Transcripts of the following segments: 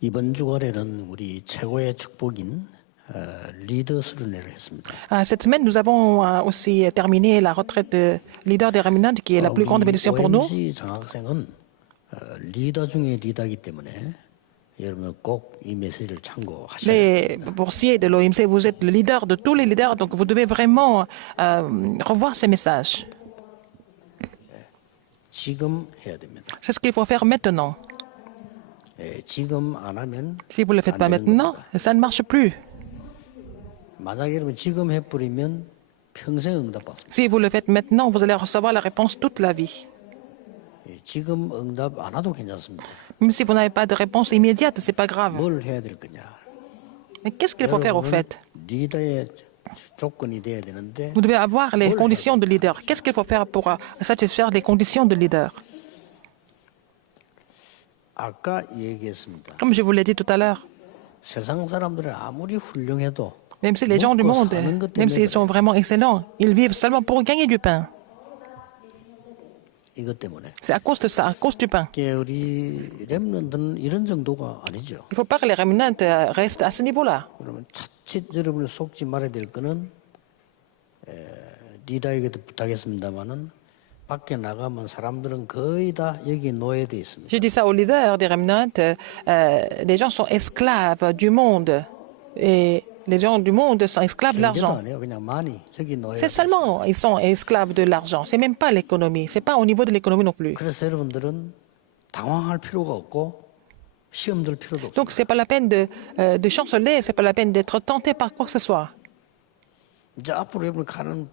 이번 주말에는 우리 최고의 축복인 리더 수련회를 했습니다. Cette semaine, nous avons aussi terminé la retraite de leader des Raminans, qui est la plus grande 우리 bénédiction pour nous. OMC 장학생은 리더 중에 리더이기 때문에 여러분 꼭 이 메시지를 참고하셔야 Les 됩니다. boursiers de l'OMC, vous êtes le leader de tous les leaders, donc vous devez vraiment revoir ces messages. 지금 해야 됩니다. C'est ce qu'il faut faire maintenant. 지금 안 하면 Si vous ne le faites 안 pas 되는 maintenant, 겁니다. ça ne marche plus. 만약 여러분 지금 해버리면 평생 응답받습니다. Si vous le faites maintenant, vous allez recevoir la réponse toute la vie. 지금 응답 안 와도 괜찮습니다. Même si vous n'avez pas de réponse immédiate, ce n'est pas grave. 뭘 해야 될 거냐? Mais qu'est-ce qu'il faut faire au 여러분은 fait? 리더의 조건이 돼야 되는데 Vous devez avoir les conditions de leader. Qu'est-ce qu'il faut faire pour satisfaire les conditions de leader? 아까 얘기했습니다. Comme je vous l'ai dit tout à l'heure, 세상 사람들은 아무리 훌륭해도 même si les gens du 먹고 monde, 사는 것 même 때문에 s'ils sont 그래요. vraiment excellents, ils vivent seulement pour gagner du pain. 이것 때문에. C'est à cause de ça, à cause du pain. 이게 우리 렘넌트는 이런 정도가 아니죠. Il ne faut pas que les rémunantes restent à ce niveau-là. 그러면 차칫 여러분을 속지 말아야 될 거는 리더에게도 부탁했습니다마는 밖에 나가면 사람들은 거의 다 여기 노예돼 있습니다. Je dis ça aux leaders des rémunantes. Les gens sont esclaves du monde. Et les gens du monde sont esclaves de 경제도 l'argent. 아니에요. 그냥 많이 저기 노예. C'est seulement, ils sont esclaves de l'argent. C'est même pas l'économie. C'est pas au niveau de l'économie non plus. 그래서 여러분들은 당황할 필요가 없고 시험 들 필요도 없고. Donc c'est pas la peine de chanceler, c'est pas la peine d'être tenté par quoi que ce soit. 이제 앞으로 여러분 가는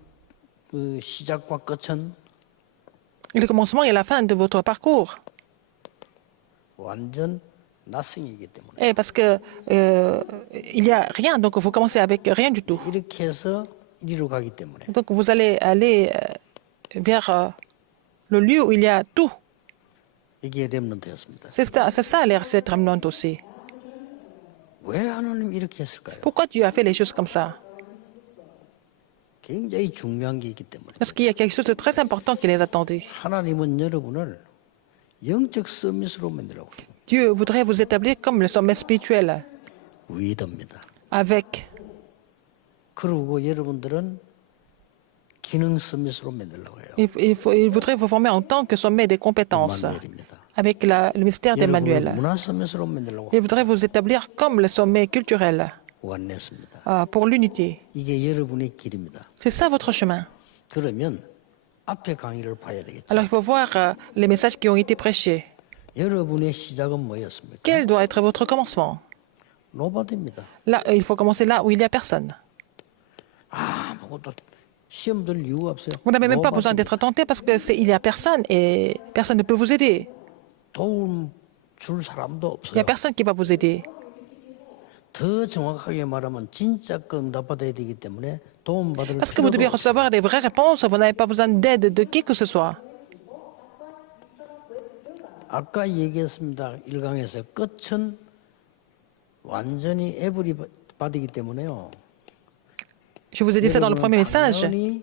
그 시작과 끝은 Le commencement et la fin de votre parcours. 완전 nothing이기 때문에 Et parce que il n'y a rien, donc vous commencez avec rien du tout. 이렇게 해서 이리로 가기 때문에 Donc vous allez aller vers le lieu où il y a tout. 이게 렘넌트였습니다. C'est ça les recettes ramenantes aussi. 왜 하나님 이렇게 했을까요? Pourquoi Dieu a fait les choses comme ça? 굉장히 중요한 게 있기 때문에 Parce qu'il y a quelque chose de très important qui les attendait. 하나님은 여러분을 영적 서밋으로 만들라고 해요. Dieu voudrait vous établir comme le sommet spirituel, 위더입니다. avec. 그리고 여러분들은 기능 서밋으로 만들라고 해요. Il voudrait vous former en tant que sommet des compétences, 임마누엘입니다. avec le mystère 여러분을 d'Emmanuel. 문화 서밋으로 만들라고 Il voudrait vous établir comme le sommet culturel, 원냈습니다. pour l'unité. 이게 여러분의 길입니다. C'est ça votre chemin. 그러면 앞에 강의를 봐야 되겠죠. Alors il faut voir les messages qui ont été prêchés. 여러분의 시작은 뭐였습니까? Quel doit être votre commencement? 노바드입니다. Là, il faut commencer là où il n'y a personne. 아무것도 시험 들 이유가 없어요. Vous n'avez même pas besoin 노바드입니다. d'être tenté parce qu'il n'y a personne et personne ne peut vous aider. 도움 줄 사람도 Il n'y 없어요. a personne qui va vous aider. 더 정확하게 말하면 진짜 응답받아야 되기 때문에 도움받을 Parce que vous devez 필요도 없어요. recevoir des vraies réponses, vous n'avez pas besoin d'aide de qui que ce soit. 아까 얘기했습니다. 1강에서 끝은 완전히 에브리바디이기 때문에요. Je vous ai dit ça dans le premier message. 당연히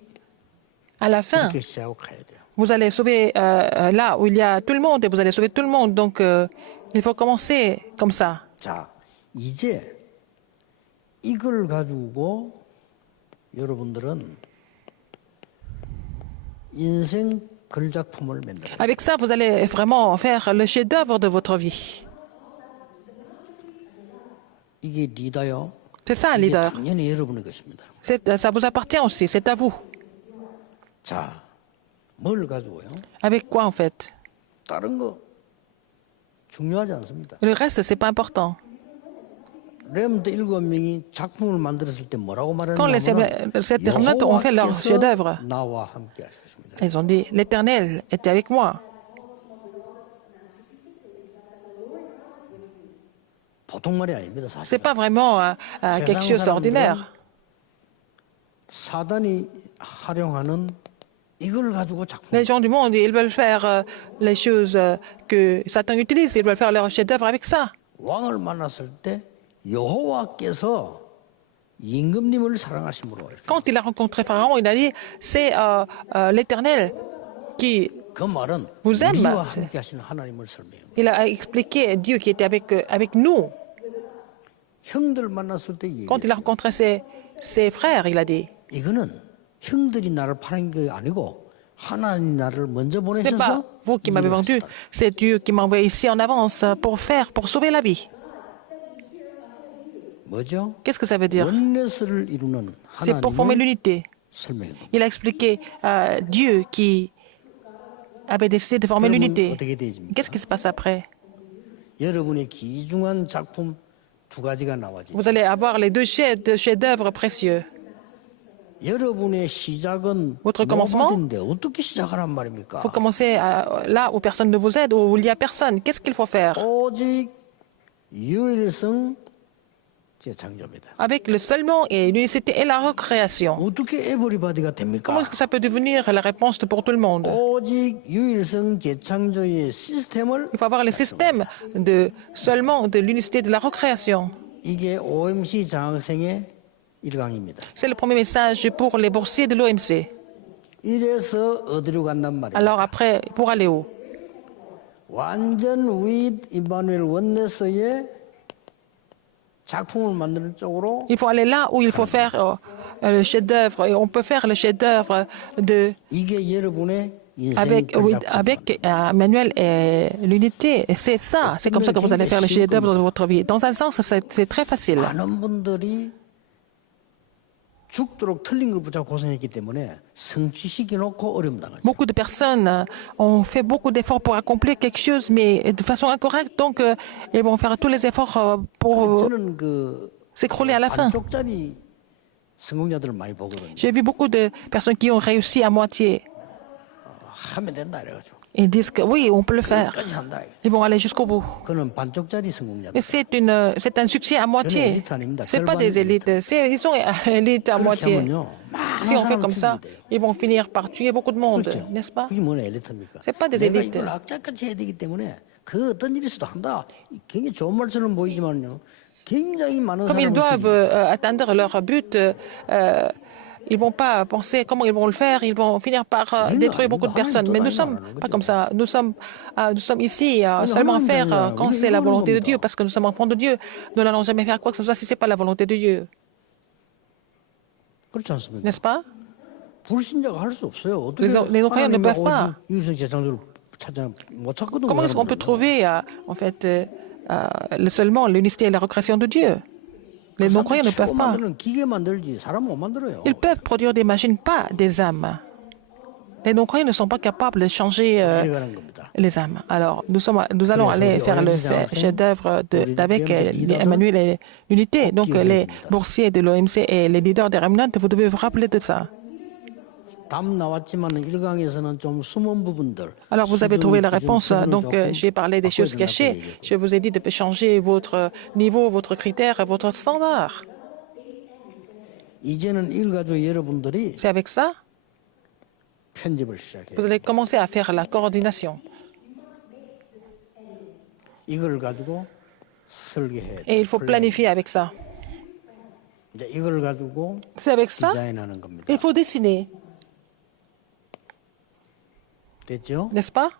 À la fin, 이렇게 시작하고 가야 돼요. vous allez sauver là où il y a tout le monde et vous allez sauver tout le monde. Donc, il faut commencer comme ça. 자, 이제 이걸 가지고 여러분들은 인생 걸작품을 만들어요. Avec ça, vous allez vraiment faire le chef-d'œuvre de votre vie. 이게 리더요. C'est ça, un 이게 leader. 당연히 여러분의 것입니다. Ça vous appartient aussi, c'est à vous. 자, 뭘 가지고요? Avec quoi, en fait? 다른 거 중요하지 않습니다. Le reste, c'est pas important. 렘드 7명이 작품을 만들었을 때 뭐라고 Quand les sept Hermeneutes ont fait leur chef-d'œuvre, 나와 함께 하셨습니다. ils ont dit, l'Éternel était avec moi. 보통 말이 아닙니다. C'est 사실. pas vraiment quelque chose d'ordinaire. 사단이 활용하는 이걸 가지고 작품. Les gens du monde, ils veulent faire les choses que Satan utilise. Ils veulent faire leur chef-d'œuvre avec ça. 왕을 만났을 때 여호와께서 임금님을 사랑하심으로 이렇게. Quand il a rencontré Pharaon, il a dit, c'est l'Éternel qui 그 말은 vous aime. 우리와 함께 하시는 하나님을 설명해요. Il a expliqué Dieu qui était avec nous. 형들 만났을 때 Quand il a 얘기했어요. rencontré ses frères, il a dit, 이거는 형들이 나를 파는 게 아니고 하나님 나를 먼저 ce n'est pas 보내셔서 vous qui m'avez vendu, c'est Dieu qui m'a envoyé ici en avance pour sauver la vie. 뭐죠? Qu'est-ce que ça veut dire? 원내스를 이루는 C'est pour former 하나님을 l'unité. 설명해 봅니다. Il a expliqué Dieu qui avait décidé de former 그러면 l'unité. 어떻게 되집니까? Qu'est-ce qui se passe après? 여러분의 귀중한 작품 두 가지가 나와지. Vous allez avoir les deux chefs-d'œuvre précieux. 여러분의 시작은 Votre commencement? 노마드인데 어떻게 시작하란 말입니까? Il faut commencer là où personne ne vous aide, où il n'y a personne. Qu'est-ce qu'il faut faire? 오직 유일성 재창조입니다. Avec le seulement et l'unicité et la recréation. 어떻게 에버리바디가 됩니까? Comment est-ce que ça peut devenir la réponse pour tout le monde? 오직 유일성 재창조의 시스템을 Il faut avoir le système de seulement de l'unicité de la recréation. 이게 OMC 장학생의 1강입니다. C'est le premier message pour les boursiers de l'OMC. 이래서 어디로 간단 말이에요? Alors après, pour aller où? 완전 윗 임마누엘 원내서의 작품을 만드는 쪽으로 Il faut aller là où il faut faire le chef-d'œuvre. Et on peut faire le chef-d'œuvre 이게 여러분의 인생 avec, oui, 걸작품. avec Manuel et l'unité. Et c'est ça. C'est comme ça que vous allez faire le chef-d'œuvre de votre vie. Dans un sens, c'est très facile. 많은 분들이 죽도록 틀린 걸 붙잡고 고생했기 때문에 성취시켜 놓고 어려움 당하죠. Beaucoup de personnes ont fait beaucoup d'efforts pour accomplir quelque chose, mais de façon incorrecte. Donc, ils vont faire tous les efforts pour 저는 그 s'écrouler à la fin. 반쪽짜리 성공자들을 많이 보거든요. J'ai vu beaucoup de personnes qui ont réussi à moitié. 하면 된다 이래가지고 Ils disent que oui, on peut le faire. 끝까지 한다. Ils vont aller jusqu'au bout. 그는 반쪽짜리 성공자. Mais c'est un succès à moitié. C'est pas des élites. Ils sont élites à moitié. 하면요, Si on fait comme ça, 돼요. ils vont finir par tuer beaucoup de monde, 그렇죠. n'est-ce pas? 그게 뭐냐 엘리트입니까? C'est pas des 내가 élites. 이걸 악착같이 해야 되기 때문에 그 어떤 일이 있어도 한다. 굉장히 좋은 말처럼 보이지만요. 굉장히 많은 Comme ils 사람을 doivent 죽이고 atteindre leur but, ils vont pas penser comment ils vont le faire. Ils vont finir par détruire beaucoup de personnes. Mais nous sommes pas comme ça. Nous sommes ici seulement à faire quand c'est la volonté de Dieu, parce que nous sommes enfants de Dieu. Nous n'allons jamais faire quoi que ce soit si c'est pas la volonté de Dieu, 그렇지 않습니까? n'est-ce pas? 불신자가 할 수 없어요. 어떻게 Les non-croyants ne peuvent pas. 유일성 재창조를 찾아 못 찾거든. Comment est-ce qu'on peut trouver en fait seulement l'unicité et la recréation de Dieu? Les non-croyants ne peuvent pas. 만드는 기계 만들지 사람 못 만들어요. Ils peuvent produire des machines, pas des âmes. Les non-croyants ne sont pas capables de changer 이래가는 겁니다. les âmes. Alors, nous allons aller faire le chef-d'œuvre avec Emmanuel et l'unité. Donc, les boursiers de l'OMC et les leaders des remnants, vous devez vous rappeler de ça. 답 나왔지만 1강에서는 좀 숨은 부분들. Alors, vous avez trouvé la 수준, réponse. 기준을 Donc, 조금 j'ai parlé des 바꿔야 choses 된다고 cachées. 얘기했고. Je vous ai dit de changer votre niveau, votre critère, votre standard. 이제는 일가족 여러분들이 C'est avec ça, 편집을 시작해요. vous allez commencer à faire la coordination. 이걸 가지고 설계해야 돼. Et il faut planifier avec ça. 이제 이걸 가지고 C'est avec ça, 디자인하는 겁니다. il faut dessiner, 됐죠? n'est-ce pas?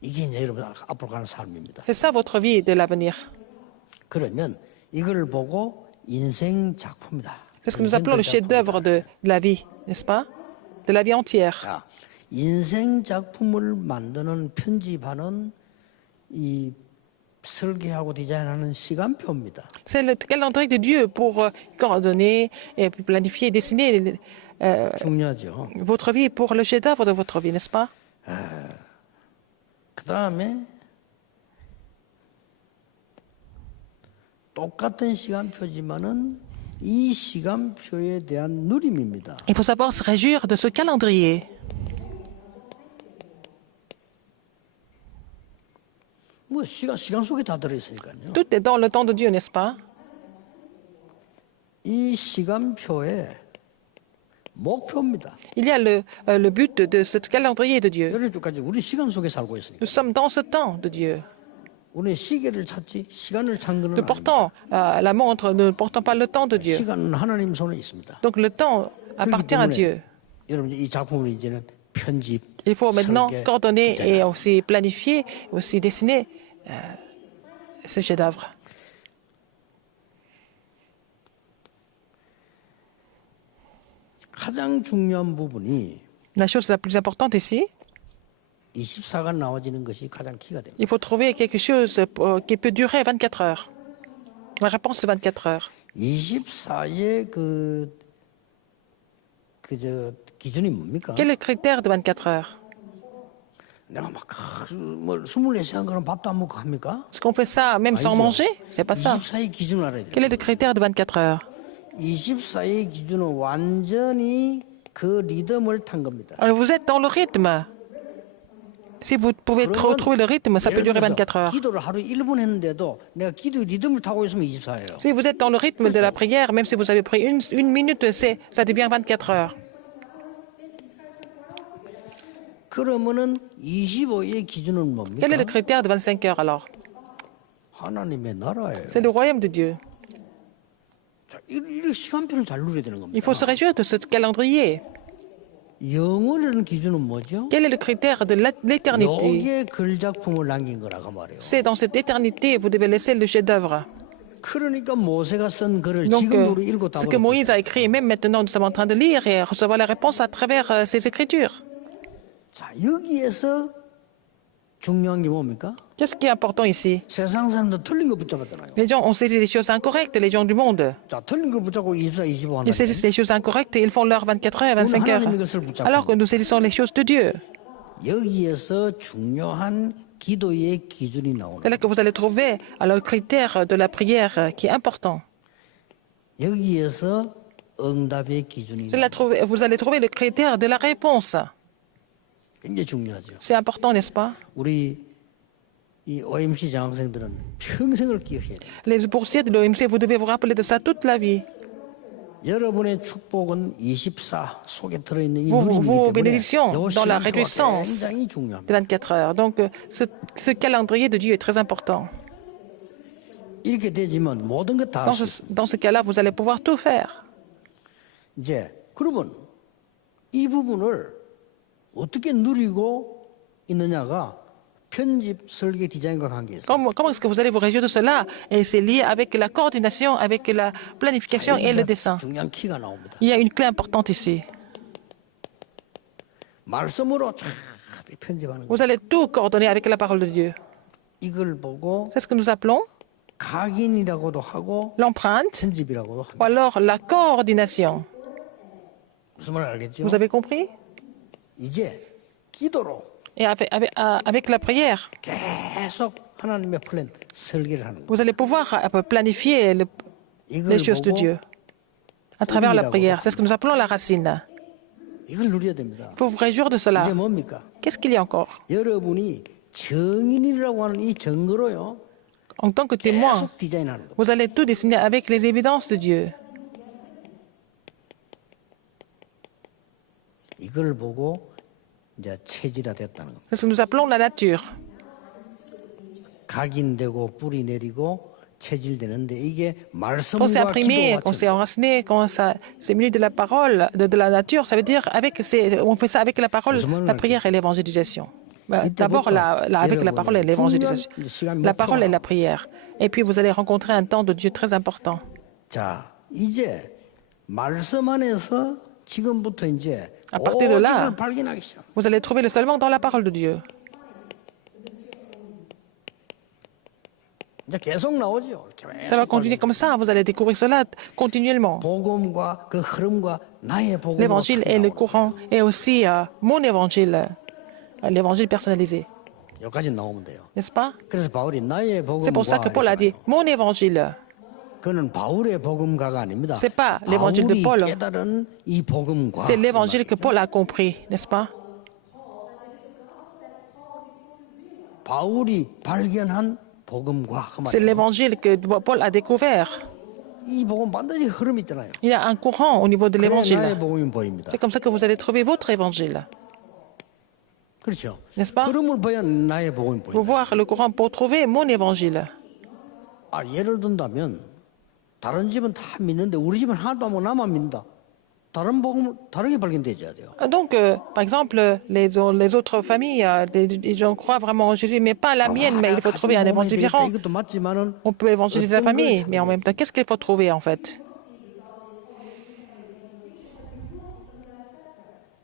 이게 이제 여러분 앞으로 가는 삶입니다. C'est ça votre vie de l'avenir. 그러면 이걸 보고 인생 작품이다. C'est ce que nous appelons le chef-d'œuvre de la vie, n'est-ce pas? De la vie entière. 자, 인생 작품을 만드는 편집하는 이 설계하고 디자인하는 시간표입니다. C'est le calendrier de Dieu pour coordonner et planifier, dessiner 중요하죠. votre vie pour le chef-d'œuvre de votre vie, n'est-ce pas? 그 다음에 똑같은 시간표지만은 이 시간표에 대한 누림입니다. Il faut savoir se réjouir de ce calendrier. 뭐 시간 속에 다 들어있으니까요. Tout est dans le temps de Dieu, n'est-ce pas? 이 시간표에 목표입니다. Il y a le but de ce calendrier de Dieu. 여러 주까지 우리 시간 속에 살고 있으니까. Nous sommes dans ce temps de Dieu. 우리 시계를 찾지 시간을 찾는 건 Nous portons la montre, ne portons pas le temps de Dieu. 시간은 하나님 손에 있습니다. Donc le temps appartient à Dieu. 여러분 이 작품을 이제는 편집, Il faut maintenant 설계, coordonner 디자인. et aussi planifier, aussi dessiner ce chef-d'œuvre. 가장 중요한 부분이 La chose la plus importante ici, 24가 나와지는 것이 가장 키가 됩니다. il faut trouver quelque chose qui peut durer 24 heures. La réponse de 24 heures. 24의 기준이 뭡니까? Quel est le critère de 24 heures? 내가 막 24시간 그럼 밥도 안 먹고 합니까? Est-ce qu'on fait ça même sans manger? C'est pas ça. 24의 기준을 알아야 돼요. Quel est le critère de 24 heures? 24의 기준은 완전히 그 리듬을 탄 겁니다. Alors vous êtes dans le rythme. Si vous pouvez retrouver le rythme, ça peut 예를 durer 들어서 24 heures. 기도를 하루 1분 했는데도 내가 기도 리듬을 타고 있으면 24예요. Si vous êtes dans le rythme de la prière, même si vous avez pris une minute, ça devient 24 heures. 그러면은 25의 기준은 뭡니까? Quel est le critère de 25 heures alors? 하나님의 나라예요. C'est le royaume de Dieu. 자, 이 시간표를 잘 누려야 되는 겁니다. Il faut se réjouir de ce calendrier. 영원이라는 기준은 뭐죠? Quel est le critère de l'éternité? 여기에 글작품을 남긴 거라고 말이에요. C'est dans cette éternité vous devez laisser le chef-d'œuvre. 그러니까 모세가 쓴 글을 Donc, 지금도 우리 읽고 ce que Moïse a écrit, même maintenant nous sommes en train de lire et recevoir la réponse à travers ces écritures. 자, 여기에서 중요한 게 뭡니까? Qu'est-ce qui est important ici? 세상 사람들 틀린 거 붙잡았잖아요. Les gens ont saisi des choses incorrectes, les gens du monde. 자, 틀린 거 붙잡고 24, 25 하나. Ils saisissent les choses incorrectes et ils font leurs 24 heures et 25 heures. Alors que nous saisissons les choses de Dieu. 여기에서 중요한 기도의 기준이 나오는. C'est là que vous allez trouver alors, le critère de la prière qui est important. 여기에서 응답의 기준이. C'est là vous allez trouver le critère de la réponse. 굉장히 중요하죠. C'est important, n'est-ce pas? 우리 이 OMC 장학생들은 평생을 기억해야 돼요. Les boursiers de l'OMC, vous devez vous rappeler de ça toute la vie. 여러분의 축복은 24 속에 들어있는 이 Vos 누림이기 때문에 bénédictions 요 dans la 시간표가 réjouissance 굉장히 de 중요합니다. 24 heures. Donc, ce calendrier de Dieu est très important. 이렇게 되지만 모든 것 다 할 수 있어요. Dans ce cas-là, vous allez pouvoir tout faire. 이제 그러면 이 부분을 어떻게 누리고 있느냐가 편집, 설계, 디자인과 관계 있어요. Comment est-ce que vous allez vous réjouir de cela? Et c'est lié avec la coordination, avec la planification et le dessin. 중요한 키가 나옵니다. Il y a une clé importante ici. 말씀으로 쫙 편집하는 거. Vous allez tout coordonner avec la parole de Dieu. 이걸 보고 C'est ce que nous appelons 각인이라고도 하고 l'empreinte 편집이라고도 합니다. ou alors la coordination. 무슨 말 알겠죠? Vous avez compris? 이제 기도로 Et avec la prière, 계속 하나님의 플랜 설계를 하는 거예요. vous allez pouvoir planifier les 이걸 choses de 보고 Dieu à travers la prière. C'est ce que nous appelons la racine. 이걸 누려야 됩니다. Il faut vous réjouir de cela. 이제 뭡니까? Qu'est-ce qu'il y a encore? 여러분이 정인이라고 하는 이 증거로요. En tant que témoin, 계속 디자인하는 거. vous allez tout dessiner avec les évidences de Dieu. 이걸 보고 이제 체질화됐다는 겁니다. C'est ce que nous appelons la nature. 각인되고 뿌리 내리고 체질되는데 이게 Quand c'est 말씀과 imprimé, quand c'est 기도와 enraciné, quand c'est muni de la parole, de la nature, ça veut dire on fait ça avec la parole, la prière et l'évangélisation. D'abord, avec la parole et l'évangélisation. La parole et la prière. Et puis, vous allez rencontrer un temps de Dieu très important. 자, 이제 말씀 안에서 지금부터 이제 À partir de là, 오직을 발견하기 시작. vous allez trouver le seulement dans la parole de Dieu. 이제 계속 나오죠. Ça va continuer comme ça. Vous allez découvrir cela continuellement. 복음과 그 흐름과 나의 복음. L'évangile est le courant et aussi mon évangile, l'évangile personnalisé. 여기까지 나오면 돼요. N'est-ce pas? 그래서 바울이 나의 복음과 C'est pour ça que Paul a dit mon évangile. 그는 바울의 복음가가 아닙니다. C'est pas l'évangile de Paul. 바울이 깨달은 이 복음과 C'est l'évangile que Paul a compris, n'est-ce pas? 바울이 발견한 복음과 그 C'est 말이에요. l'évangile que Paul a découvert. 이 복음 반드시 흐름 있잖아요. Il y a un courant au niveau de 그래 나의 l'évangile. 복음이 보입니다. C'est comme ça que vous allez trouver votre évangile, 그렇죠. n'est-ce pas? 흐름을 봐야 나의 복음이 Vous 보입니다. voir le courant pour trouver mon évangile. 예를 든다면 다른 집은 다 믿는데 우리 집은 하나도 안 믿고 나만 믿는다. 다른 복음 다르게 발견되어야 돼요. Donc, par exemple, les autres familles, les gens croient vraiment en Jésus, mais pas la mienne, mais il faut trouver un évangile différent. 이것도 맞지만은 On peut évangéliser la famille, mais en même temps, qu'est-ce qu'il faut trouver en fait?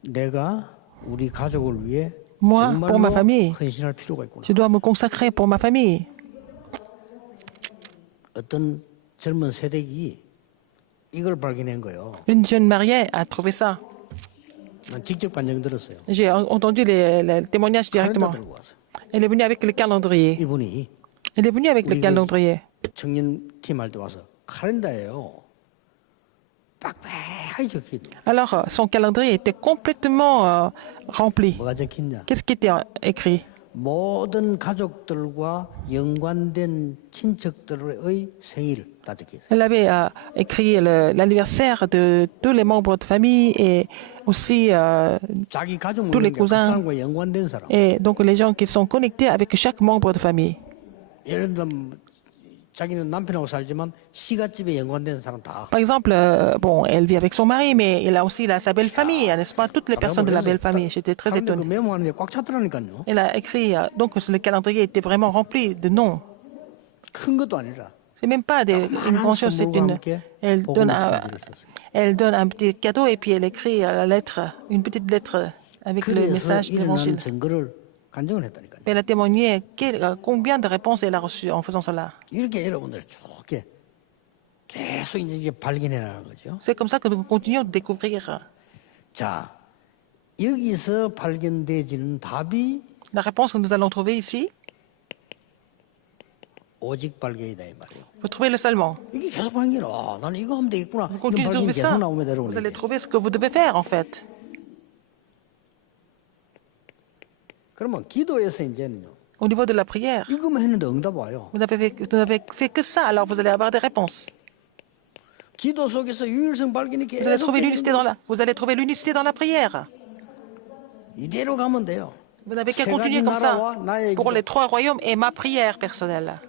내가 우리 가족을 위해 Moi, pour ma 정말로 famille, 헌신할 필요가 있구나. je dois me consacrer pour ma famille. 어떤 젊은 세대기 이걸 발견한 거예요. Une jeune mariée a trouvé ça. 난 직접 반영 들었어요. J'ai entendu les témoignages 카렌다 directement. 들고 와서 Elle est venue avec le calendrier. 이분이 Elle est venue avec le calendrier. 청년 팀 할 때 와서 카렌다예요. 빡빡하게 적혀 있는 거예요. Alors, son calendrier était complètement rempli. 뭐가 적혀있냐? Qu'est-ce qui était écrit? 모든 가족들과 연관된 친척들의 생일 다 적혀 있어요. Elle avait écrit l'anniversaire de tous les membres de famille et aussi 자기 가족 tous les 모르는 그 cousins. 사람과 연관된 사람. Et donc les gens qui sont connectés avec chaque membre de famille. 예를 들면 자기는 남편하고 살지만 시가집에 연관된 사람 다. Par exemple, bon, elle vit avec son mari, mais elle a aussi sa belle famille, n'est-ce pas? Toutes les personnes de la belle famille. J'étais très 사람들 그 étonnée. 메모하는 게 꽉 찼더라니까요. Elle a écrit, donc le calendrier était vraiment rempli de noms. 큰 것도 아니라. C'est même pas une grande chose, c'est une. Elle donne elle donne un petit cadeau et puis elle écrit la lettre, une petite lettre avec le 그래서 message de l'évangile. 일어난 증거를 간증을 했다니까요. Elle a témoigné combien de réponses elle a reçues en faisant cela. 이렇게 여러분들 좋게 계속 이제 발견해 나가는 거죠. C'est comme ça que nous continuons de découvrir. 자, 여기서 발견되지는 답이 La réponse que nous allons trouver ici, 오직 발견이다 이 말이에요. vous trouvez le seulement. 이게 계속 발견. 아, 나는 이거 하면 되겠구나. Vous 이런 continuez de 발견이 trouver 계속 ça. 나오면 Vous allez 여러분들. trouver ce que vous devez faire en fait. 그러면 기도에서 이제는요. Au niveau de la prière, 이거만 했는데 응답 와요. vous n'avez fait que ça, alors vous allez avoir des réponses. 기도 속에서 유일성 발견이 Vous allez 계속 trouver 되는 l'unicité dans la, vous allez trouver l'unicité dans la prière. 이대로 가면 돼요. Vous n'avez qu'à 세 continuer 가지 comme 나라와 ça 나의 pour 기도. les 3 royaumes et ma prière personnelle,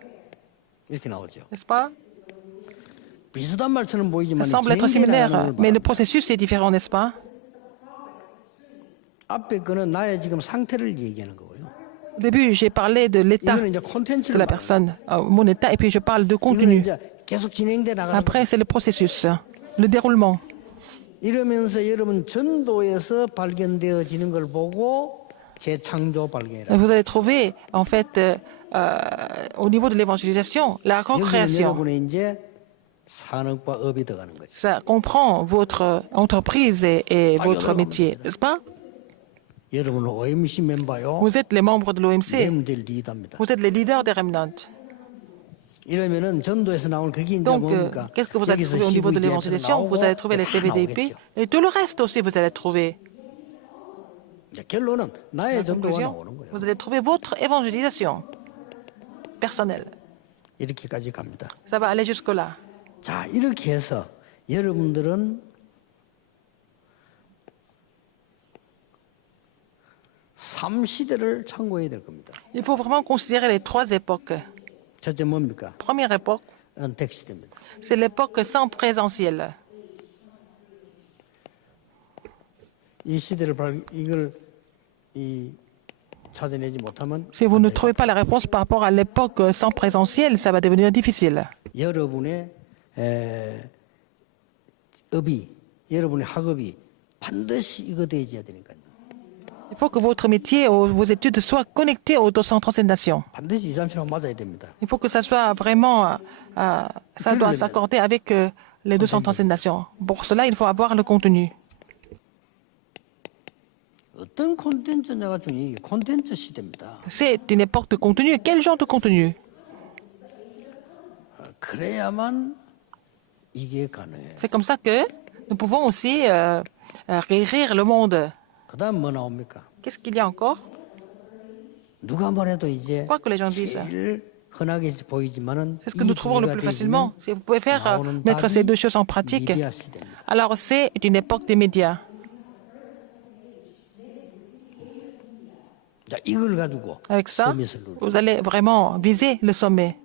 이렇게 나오죠. n'est-ce pas? 비슷한 말처럼 보이지만 Ça semble être 진행돼 similaire, 나가는 걸 mais 봐. le processus est différent, n'est-ce pas? 앞에 거는 나의 지금 상태를 얘기하는 거고요. Au début, j'ai parlé de l'état 이거는 이제 de 콘텐츠를 la 말하는 personne, mon état, et puis je parle de 거예요. 이거는 contenu. 이제 계속 진행돼 나가는 거예요. Après, c'est le processus, le déroulement. 이러면서 여러분 전도에서 발견되어지는 걸 보고 재창조 발견이라. Vous allez trouver, en fait, au niveau de l'évangélisation, la 여기는 recréation. 여러분의 이제 산업과 업이 들어가는 거죠. Ça comprend votre entreprise et votre métier, n'est-ce pas? 여러분은 OMC 멤버요. Vous êtes les membres de l'OMC. 멤버들 리더입니다. Vous êtes les leaders des remnants. 이러면은 전도에서 나오는 그게 이제 Donc, 뭡니까? qu'est-ce que vous allez trouver au niveau de l'évangélisation? Vous allez trouver les CVDP et tout le reste aussi, vous allez trouver. 결론은 나의 전도가 Conclusion, 나오는 거예요. vous allez trouver votre évangélisation personnelle. 이렇게까지 갑니다. Ça va aller jusque-là. 자, 이렇게 해서 여러분들은 3시대를 참고해야 될 겁니다. Il faut vraiment considérer les 3 époques. 첫째 뭡니까? Première époque, 은택 시대입니다. c'est l'époque sans présentiel. 이 시대를 이걸 찾아내지 못하면 Si vous ne trouvez pas la réponse par rapport à l'époque sans présentiel, ça va devenir difficile. 여러분의 업이 여러분의 학업이 반드시 이거 되어야 되니까요. Il faut que votre métier ou vos études soient connectés aux 237 nations. 반드시 2, 3시간 맞아야 됩니다. Il faut que ça soit vraiment, ça doit s'accorder avec les 237 nations. Pour cela, il faut avoir le contenu. 어떤 콘텐츠냐가 중요해요. 콘텐츠 시대입니다. C'est une époque de contenu. Quel genre de contenu? 그래야만 이게 가능해요. C'est comme ça que nous pouvons aussi guérir le monde. 그다음 뭐 나옵니까? Qu'est-ce qu'il y a encore? 누가 뭐래도 이제 Quoi que les gens disent. 제일 흔하게 보이지만은 C'est ce que nous trouvons le plus facilement. Si vous pouvez faire mettre ces 2 choses en pratique, 미디어 시대입니다. alors c'est une époque des médias. 자, 이걸 가지고 Avec ça, 서밋을 누르. vous allez vraiment viser le sommet.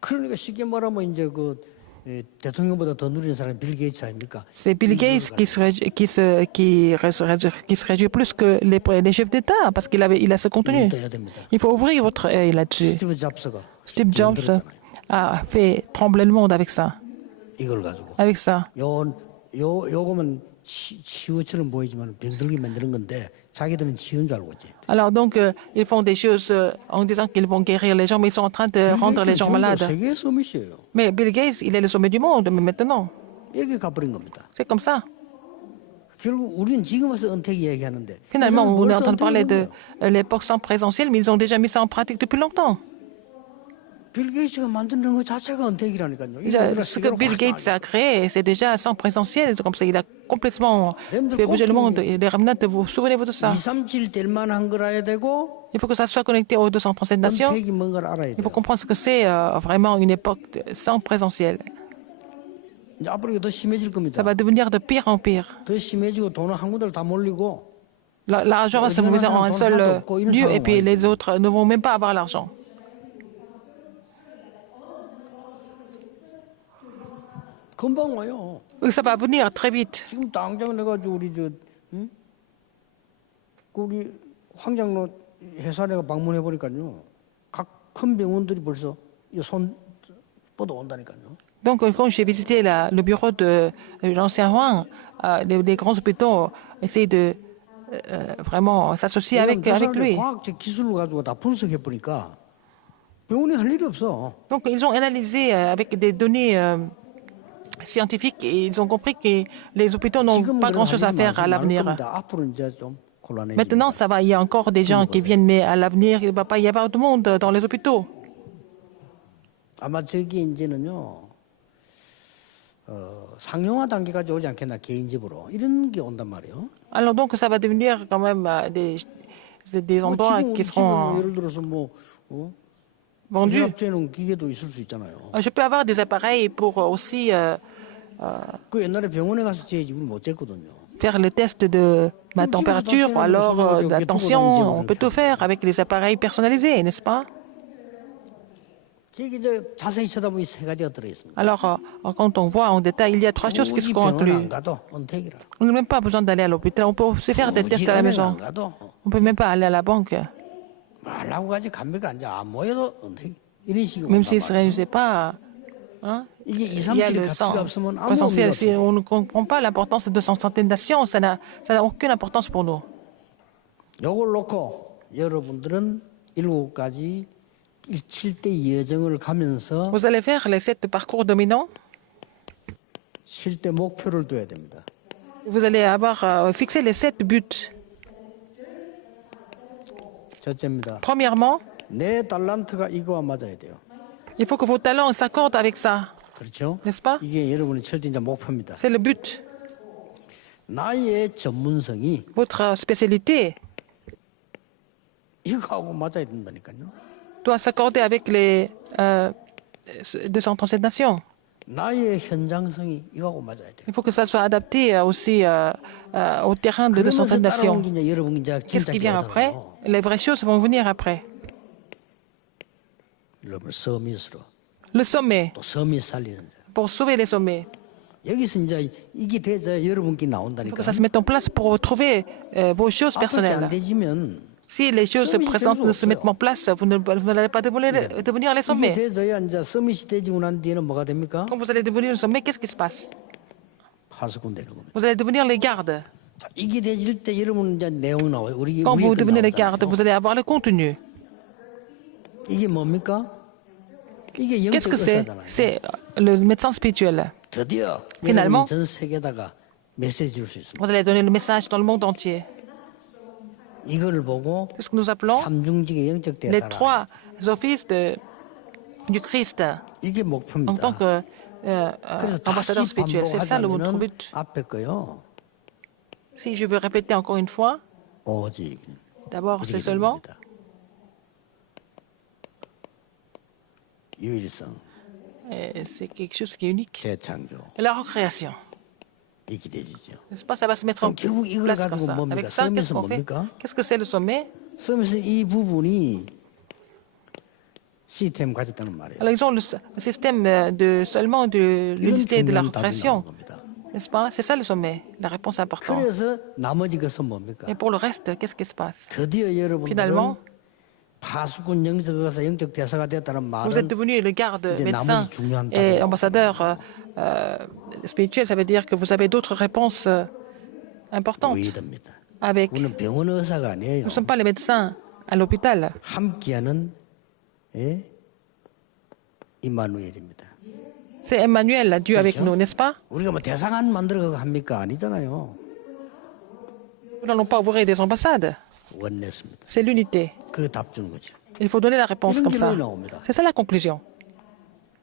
그러니까 쉽게 말하면 이제 그 대통령보다 더 누리는 사람이 빌 게이츠 아닙니까? C'est Bill Gates qui se réjouit plus que les chefs d'État parce il a ce contenu. 떠야 됩니다. Il faut ouvrir votre œil là-dessus. 스티브 잡스가 Steve Jobs a fait trembler le monde avec ça. 이걸 가지고 Avec ça. 요거면 치유처럼 보이지만 병들게 만드는 건데 자기들은 치유인 줄 알고 있지. Alors donc, ils font des choses en disant qu'ils vont guérir les gens, mais ils sont en train de rendre les gens malades. 세계 서밋이에요. Mais Bill Gates, il est le sommet du monde, mais maintenant, 이렇게 가버린 겁니다. c'est comme ça. 결국 우리는 지금 와서 은퇴 이야기하는데 Finalement, on est en train de parler de 거예요. l'époque sans présentiel, mais ils ont déjà mis ça en pratique depuis longtemps. 빌 게이츠가 만드는 것 자체가 은퇴기라니까요. Déjà, ce que Bill Gates a créé, c'est déjà sans présentiel. C'est comme ça, il a complètement fait bouger le monde. Et les remnants, vous souvenez-vous de ça? 237 될 만한 걸 알아야 되고 Il faut que ça soit connecté aux 237 nations. 은퇴기 뭔가를 알아야 Il 돼요. faut comprendre ce que c'est vraiment une époque sans présentiel. 이제 앞으로 이게 더 심해질 겁니다. Ça va devenir de pire en pire. 더 심해지고 돈은 한 군데로 다 몰리고 L'argent va se mobiliser en un seul lieu et puis les autres ne vont même pas avoir l'argent. 금방 와요. Ça va venir très vite. 지금 당장 내가지고 우리 황장로 회사 내가 방문해 보니까요. 각 큰 병원들이 벌써 손 뻗어 온다니까요. Donc, quand j'ai visité le bureau de l'ancien Juan, les grands hôpitaux essaient de vraiment s'associer avec lui. 과학적 기술을 가지고 다 분석해 보니까 병원이 할 일이 없어. Donc, ils ont analysé avec des données scientifiques et ils ont compris que les hôpitaux n'ont pas grand-chose à faire à l'avenir. 앞으로 이제 좀 곤란해집니다. Maintenant, ça va, il y a encore des gens qui viennent, mais à l'avenir, il ne va pas y avoir de monde dans les hôpitaux. 아마 저기 이제는요. 상용화 단계까지 오지 않겠나 개인집으로 이런 게 온단 말이에요. Alors donc, ça va devenir quand même des endroits qui seront 예를 들어서 vendus. 해랍제는 기계도 있을 수 있잖아요. Je peux avoir des appareils pour aussi 그 옛날에 병원에 가서 재야지 우리 못 쟀거든요. faire le test de ma température ou alors de la tension. On peut tout faire avec les appareils personnalisés, n'est-ce pas? 이게 이제 자세히 쳐다보면 세 가지가 들어 있습니다. Alors, quand on voit en détail, il y a trois choses qui seront 병원 안 incluses. 가도 은퇴기라. On n'a même pas besoin d'aller à l'hôpital. On peut aussi faire des tests à la 지갑에 maison. 안 가도 On peut même pas aller à la banque. 말라고 가지 감배가 앉아 안 모여도 은퇴기 이런 식으로. Même s'il ne se réunissait pas. Hein? 이게 2, Il y a 3, 7 le sang 가치가 없으면 아무 의미가 essentiel. Si 없어요. on ne comprend pas l'importance de santé de nation, ça n'a aucune importance pour nous. 요걸 놓고 여러분들은 7가지 7대 여정을 가면서 Vous allez faire les 7 parcours dominants. 7대 목표를 둬야 됩니다. Vous allez avoir fixé les 7 buts. 첫째입니다. Premièrement, 내 달란트가 이거와 맞아야 돼요. il faut que vos talents s'accordent avec ça. 그렇죠? N'est-ce pas? 이게 여러분의 철저한 목표입니다. C'est le but. 나의 전문성이 Votre spécialité 이거하고 맞아야 된다니까요. doit s'accorder avec les 237 nations. 나의 현장성이 이거하고 맞아야 돼요. Il faut que ça soit adapté aussi au terrain de 그러면서 237 따라온 nations. 게 이제 여러분 이제 Qu'est-ce 진짜 qui vient après? 기억하잖아요. Les vraies choses vont venir après. 여러분 서밋으로 Le sommet, 또 서밋 살리는 자. pour sauver les sommets. 여기서 이제 이게 돼서 여러분께 Il faut 나온다니까. que ça se mette en place pour trouver vos choses 앞으로 안 personnelles. 되지면 Si les choses se présentent ne se mettent pas en place, vous n'allez pas devenir les 이게 sommets. 돼서야 이제 서밋이 되지고 난 뒤에는 뭐가 됩니까? Quand vous allez devenir le sommet, qu'est-ce qui se passe? 파수꾼 되는 겁니다. Vous allez devenir les gardes. 자, 이게 되질 때 여러분 이제 내용 나와요. 우리 Quand vous 것 devenez les 나오잖아요. gardes, vous allez avoir le contenu. 이게 뭡니까? 이게 Qu'est-ce 영적 que c'est? 의사잖아요. C'est le médecin spirituel. 드디어 Finalement, 여러분 전 세계에다가 메시지 줄 수 있습니다. Vous allez donner le message dans le monde entier. 이걸 보고 C'est ce que nous appelons 삼중직의 영적 les 대사라. trois offices du Christ 이게 en 목표입니다. tant que 그래서 ambassadeur 다시 spirituel. C'est ça notre 반복하자면은 but. 앞에 거요. Si je veux répéter encore une fois, 오직 d'abord, c'est 우리에게 seulement 됩니다. 유일성, c'est quelque chose qui est unique. 재창조, La recréation. 이렇게 되지죠. N'est-ce pas? Ça va se mettre en 결국 이걸 place comme 가지고 ça. 뭡니까? Avec ça, qu'est-ce 서밋은 qu'on fait? 뭡니까? Qu'est-ce que c'est le sommet? 서밋은 이 부분이 시스템 가졌다는 말이에요. Alors, ils ont le système seulement de 이런 l'unité de la 중요한 답이 나온 création, 겁니다. n'est-ce pas? C'est ça le sommet, la réponse importante. 그래서 나머지 것은 뭡니까? Et pour le reste, qu'est-ce qui se passe? 드디어 여러분들은 Finalement, 파수꾼 영적에서 영적 대사가 됐다는 vous êtes 말은 devenu le garde 이제 médecin 나머지 중요한 et 답이 ambassadeur spirituel. Ça veut dire que vous avez d'autres réponses importantes. 보이됩니다. Avec, 우리는 병원 의사가 아니에요. nous ne sommes pas les médecins à l'hôpital. 함께하는 예? 임마누엘입니다. C'est Emmanuel, Dieu avec nous, n'est-ce pas? 우리가 뭐 대상안 만들어 합니까? 아니잖아요. Nous n'allons pas ouvrir des ambassades. 원냈습니다. C'est l'unité. 그 답 주는 거죠. Il faut donner la réponse comme ça. C'est ça la conclusion.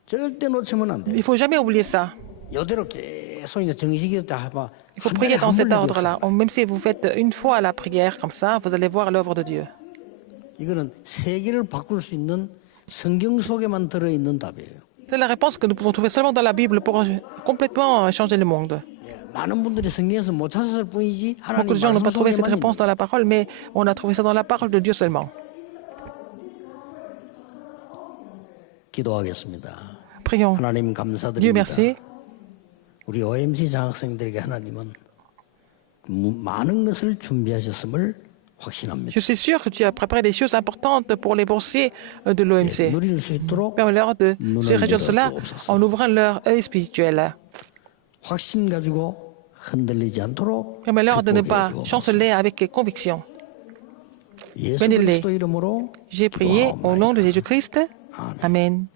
절대 놓치면 안 Il 돼요. ne faut jamais oublier ça. 이대로 계속 이제 정식이 다 막. Il faut prier dans cet ordre-là. Même si vous faites une fois la prière comme ça, vous allez voir l'œuvre de Dieu. 이거는 세계를 바꿀 수 있는 성경 속에만 들어 있는 답이에요. C'est la réponse que nous pouvons trouver seulement dans la Bible pour complètement changer le monde. 많은 분들이 성경에서 못 찾았을 뿐이지 En 하나님 conclusion, on n'a 말씀 pas trouvé cette 속에만 réponse 있는. dans la parole, mais on a trouvé ça dans la parole de Dieu seulement. 기도하겠습니다. Prions. 하나님 Dieu 감사드립니다. merci. 우리 OMC 장학생들에게 하나님은 많은 것을 준비하셨음을 확신합니다. Je suis sûr que tu as préparé des choses importantes pour les boursiers de l'OMC. 누릴 수 있도록 Permets-leur de se réjouir de cela en ouvrant leur œil spirituel. 확신 가지고 흔들리지 않도록 Permets-leur de ne pas 축복해 주옵소서. chanceler avec conviction. 예수 bénis-les. 그리스도 이름으로 J'ai prié au nom de Jésus-Christ. Amen.